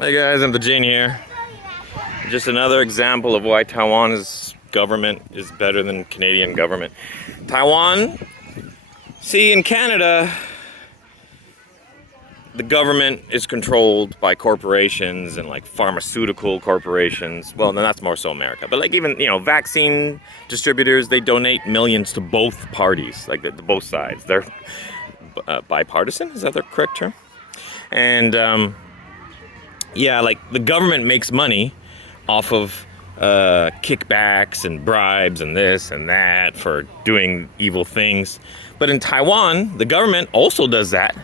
Hey guys, I'm the Jane here. Just another example of why Taiwan's government is better than Canadian government. Taiwan, see, in Canada, the government is controlled by corporations and like pharmaceutical corporations. Well, then that's more so America. But like even, vaccine distributors, they donate millions to both parties, like the both sides. They're bipartisan, is that the correct term? And yeah, like the government makes money off of kickbacks and bribes and this and that for doing evil things. But in Taiwan, the government also does that.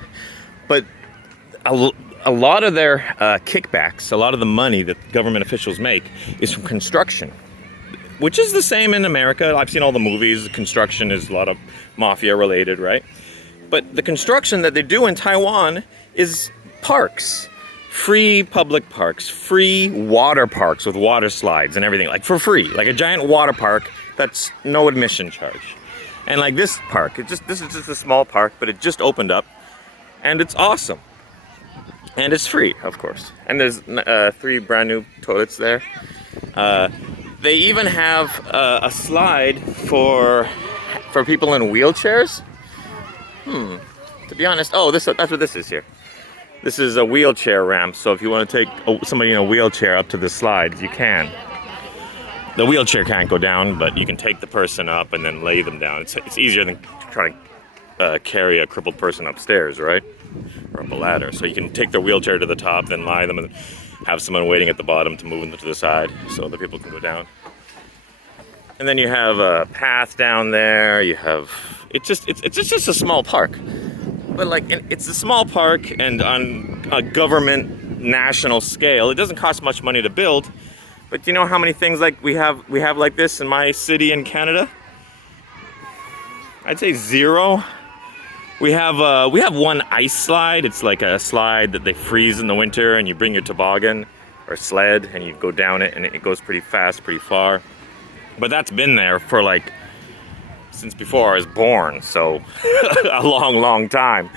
But a lot of their kickbacks, a lot of the money that government officials make is from construction, which is the same in America. I've seen all the movies. Construction is a lot of mafia related, right? But the construction that they do in Taiwan is parks. Free public parks, free water parks with water slides and everything, like for free, like a giant water park that's no admission charge. And like this park, this is just a small park, but it just opened up, and it's awesome. And it's free, of course. And there's 3 brand new toilets there. They even have a slide for people in wheelchairs. To be honest, that's what this is here. This is a wheelchair ramp, so if you want to take somebody in a wheelchair up to the slide, you can. The wheelchair can't go down, but you can take the person up and then lay them down. It's easier than trying to carry a crippled person upstairs, right? Or up a ladder. So you can take their wheelchair to the top, then lie them, and have someone waiting at the bottom to move them to the side so other people can go down. And then you have a path down there. You have it's just a small park. But like, it's a small park, and on a government national scale, it doesn't cost much money to build. But do you know how many things like we have like this in my city in Canada? I'd say 0. We have one ice slide. It's like a slide that they freeze in the winter, and you bring your toboggan or sled, and you go down it, and it goes pretty fast, pretty far. But that's been there for like since before I was born, so a long time.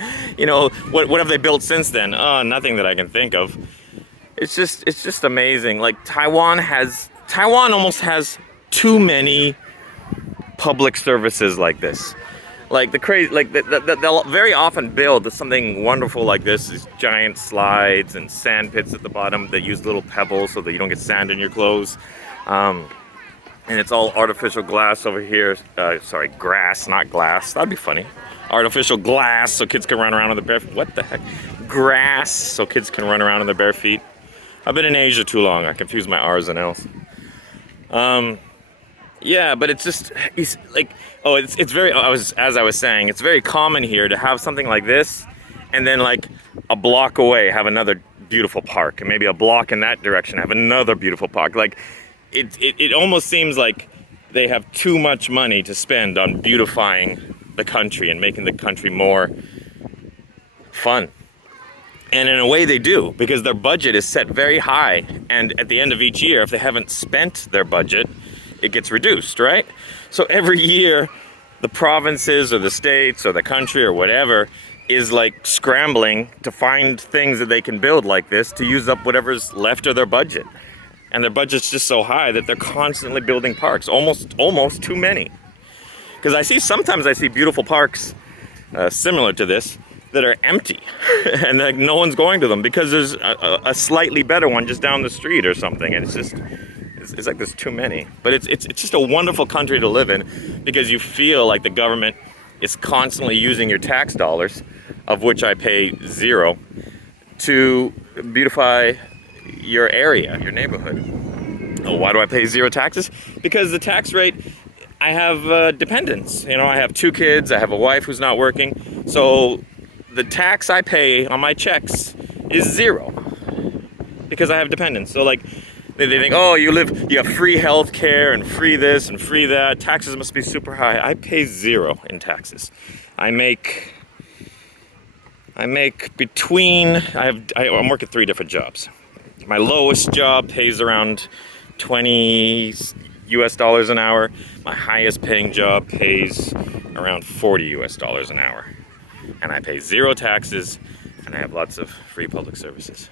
What have they built since then? Nothing that I can think of. It's just amazing. Like Taiwan almost has too many public services like this. Like they'll very often build something wonderful like this, these giant slides and sand pits at the bottom that use little pebbles so that you don't get sand in your clothes. And it's all artificial glass over here. Sorry, grass, not glass. That'd be funny. Artificial glass so kids can run around on their bare feet. What the heck? Grass so kids can run around on their bare feet. I've been in Asia too long. I confuse my R's and L's. Yeah, but it's very, as I was saying, it's very common here to have something like this, and then like a block away have another beautiful park, and maybe a block in that direction have another beautiful park. Like, it almost seems like they have too much money to spend on beautifying the country and making the country more fun. And in a way they do, because their budget is set very high. And at the end of each year, if they haven't spent their budget, it gets reduced, right? So every year, the provinces or the states or the country or whatever is like scrambling to find things that they can build like this to use up whatever's left of their budget. And their budget's just so high that they're constantly building parks, almost too many. Because sometimes I see beautiful parks similar to this that are empty, and like no one's going to them because there's a slightly better one just down the street or something, and it's like there's too many. But it's just a wonderful country to live in, because you feel like the government is constantly using your tax dollars, of which I pay 0, to beautify your area, your neighborhood. Why do I pay 0 taxes? Because the tax rate, I have dependents. I have 2 kids, I have a wife who's not working, so the tax I pay on my checks is 0 because I have dependents. So like they think, oh, you have free health care and free this and free that, taxes must be super high. I pay 0 in taxes. I'm working 3 different jobs. My lowest job pays around $20 an hour. My highest paying job pays around $40 an hour. And I pay 0 taxes, and I have lots of free public services.